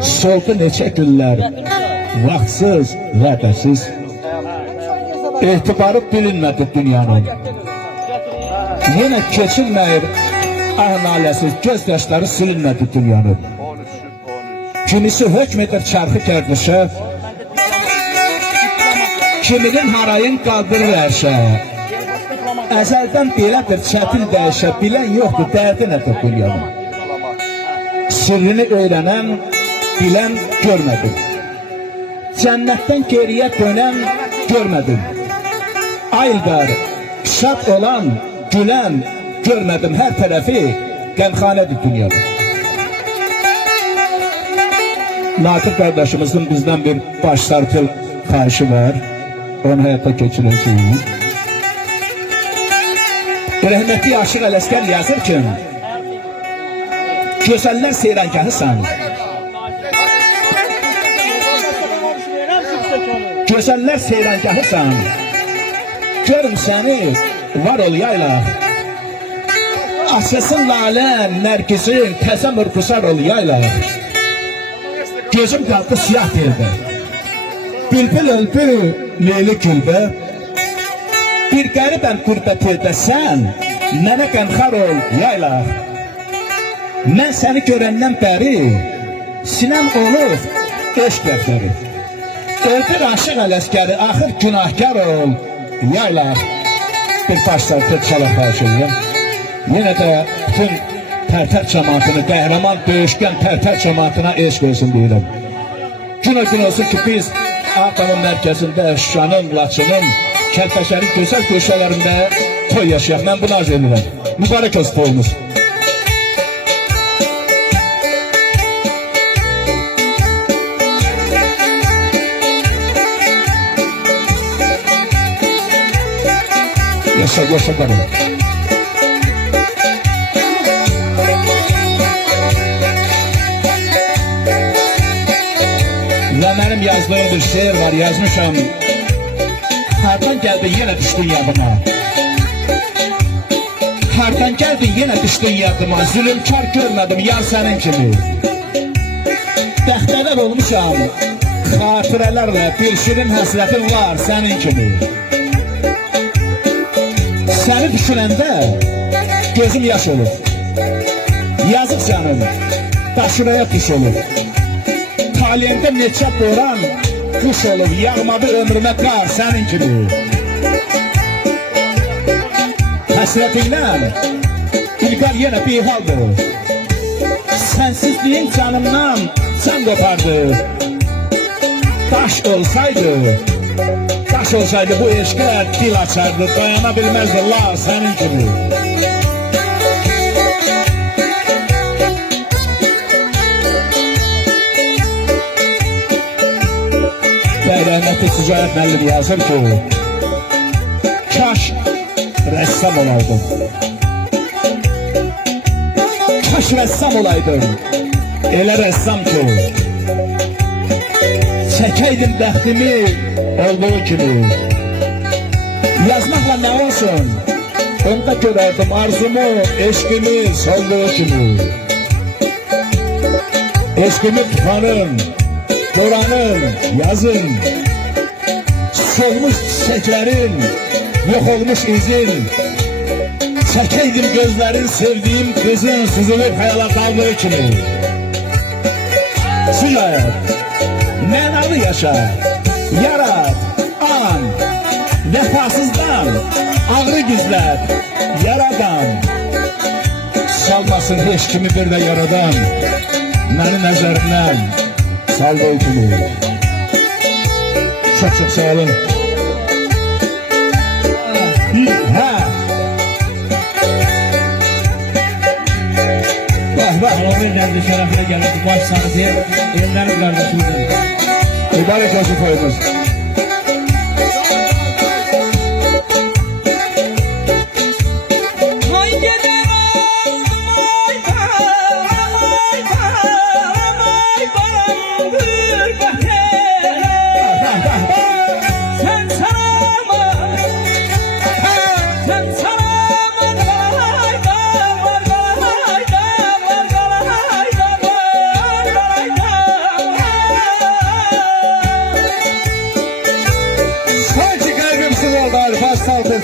Soldu neçə günlər, vaxtsız, vədəsiz. İtibarı bilinmədi dünyanın. Yenə keçilməyir ah naləsiz, göz yaşları silinmədi dünyanın. Kimisi hükm edir çarxı gərdişə, kiminin harayın qaldırır ərşə. Əzəldən belə bir çətin dəyişə, bilən yoxdur, dərdi nədir dünyanın. Sirrini öyrənən, bilən görmədim. Cənnətdən geriyə dönən görmədim. Ayılqar, şad olan, gülən görmədim. Hər tərəfi qəmxanədir dünyanın. Natif qardaşımızın bizdən bir başsartıl xahişi var. Onu həyata keçirəcəyik. Rəhmətli Aşıq Ələsgər yazır ki, gözəllər seyrəngahısan, gözəllər seyrəngahısan, görüm səni var ol yaylaq, açılsın lalən, nərgizin, təzə mürqusar ol yaylaq. Gözüm qaldı siyah dildə, bülbül öldü leyli gülbə, bir qəribən qürbət eldə sən, mənə qəmxar ol yaylaq. Mən səni görəndən bəri, sinəm olub eşq dəftəri. Öldür Aşıq Ələsgəri, axır günahkar ol yaylaq. Bir başsartı çalaq xahiş edirəm. Yenə də bütün Tərtər cəmaatını, qəhrəman döyüşkən Tərtər cəmaatına eşq olsun deyirəm. Gün o gün olsun ki biz Ağdamın mərkəzində, Şuşanın, Laçının, Kəlbəcərin gözəl köşələrində toy yaşayaq. Mən bunu arz edirəm. Mübarək olsun toyumuz. Yaşa, yaşa qarım. Və mənim yazdığım bir şeir var, yazmışam. Hardan gəldin, yenə düşdün yadıma. Hardan gəldin, yenə düşdün yadıma. Zülümkar görmədim, yar sənin kimi. Bəxtəvər olmuşam, xatirələrlə bir şirin həsrətim var sənin kimi. Səni düşünəndə gözüm yaş olur. Yazıq canım, daşıraya tuş olur. Taliyəndə neçə boran quş olub, yağmadı ömrümə qar sənin kimi. Həsrətindən İlqar yenə bihaldır. Sənsizliyin canımdan can qopardı. Daş olsaydı bu eşqə dil açardı. Dayana bilməzdi la sənin kimi. Rəhmətli Ticarət müəllim yazır ki, kaş rəssam olaydım. Kaş rəssam olaydım. Elə rəssam ki, çəkəydim bəxtimi olduğu kimi. Yazmaqla nə olsun? Onda görərdim arzumu, eşqimi solduğu kimi. Eşqimi tufanın, Qoranın, yazın, solmuş çiçeklerin, yok olmuş izin. Çəkəydim gözlerin, sevdiğim kızın süzülüp hayala kaldığı kimi. Sülayət, mənalı yaşa, yarat, an, vəfasızdan, ağrı gizlət, yaradan. Salmasın heç kimi bir də yaradan, mənim nəzərimdən. Saldığı kimi. Çok çok sağ olun. Ha. Bak. Arabayı geldi, şerefine geldi. Baş sanatı, evlerim kardeşimizin. Mübarek olsun koyunuz.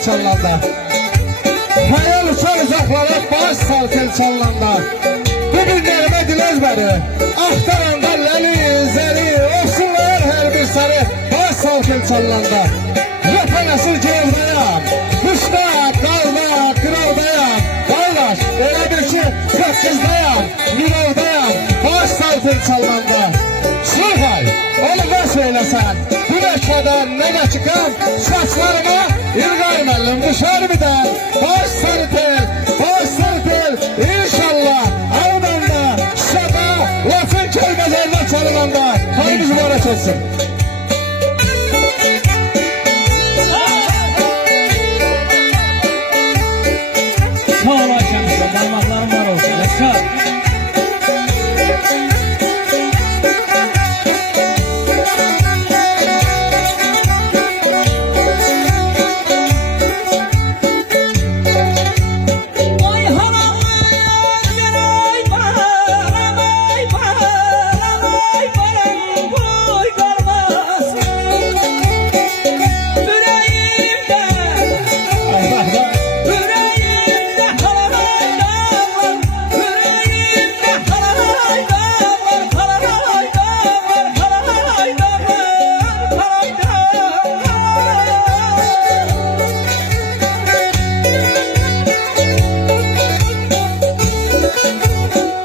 çalanda. Hayal uçar uzaklara baş salkın çalanda. Bu günlerime dil ezberi, aktaran dalleli, zeli, olsunlar her bir sarı baş salkın çalanda. Yapanası cevdayam, kuşda, dalda, kıraldayam. Kardeş, öyle bir ki, kırkızdayam, mirovdayam, baş salkın çalanda. Sırhay, onu ne söylesen, bu mekandan ne çıkan, saçlarıma ilgaymellim dışarıdan. Baş sarı tel, inşallah, Ağdam'da, Şaba, Latın Keymezer'de çalınanda, hayırlı mübarek olsun. Sağ ol Ayşemiz'de, damatlarım var olsun. Yaşar.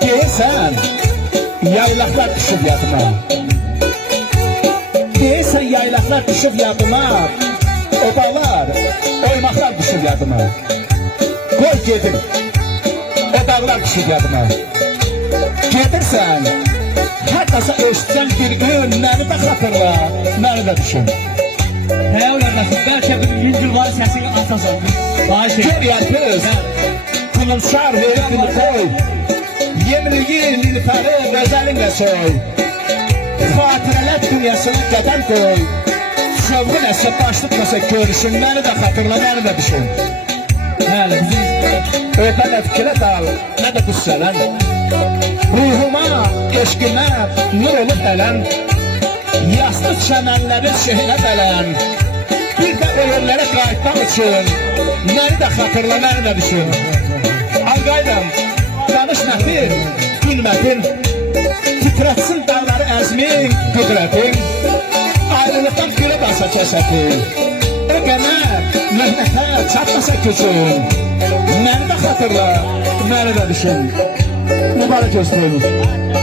Deyirsən, yaylaqlar düşüb yadıma. Deyirsən, yaylaqlar düşüb yadıma. Obalar, oymaqlar düşüb yadıma. Qoy gedim, o dağlar düşüb yadıma. Gedirsən, həttəsə eşitsən bir gün, məni də xatırla, məni də düşün. Hayal vermesin. Belki bir 100 yıl var sesini atasan. Bağış et. Gör yarpız, kılımşar verip bunu koy. Yemriyi, nilüferi, gazelinle soy. Xatirələr dünyasını qadan koy. Şovğun əsə başlıqmasa görüşün, məni də xatırla, məni də düşün. Hayal bizim. Öpənə fikrə dal, nə də qüssələn. Ruhuma, eşqimə nur olub ələn. Yaslı çəmənlərin şehinə dələn. Bir də o yerlərə qayıtmaq üçün, məni də xatırla, məni də düşün. Alqaydam, danış mətin, gülmətin. Titrətsin dağları əzmin, qüdrətin. Ayrılıqdan gülə basa kəsətin. O qəmər, möhnətə çatmasa gücün. Məni də xatırla, məni də düşün. Mübarək olsun.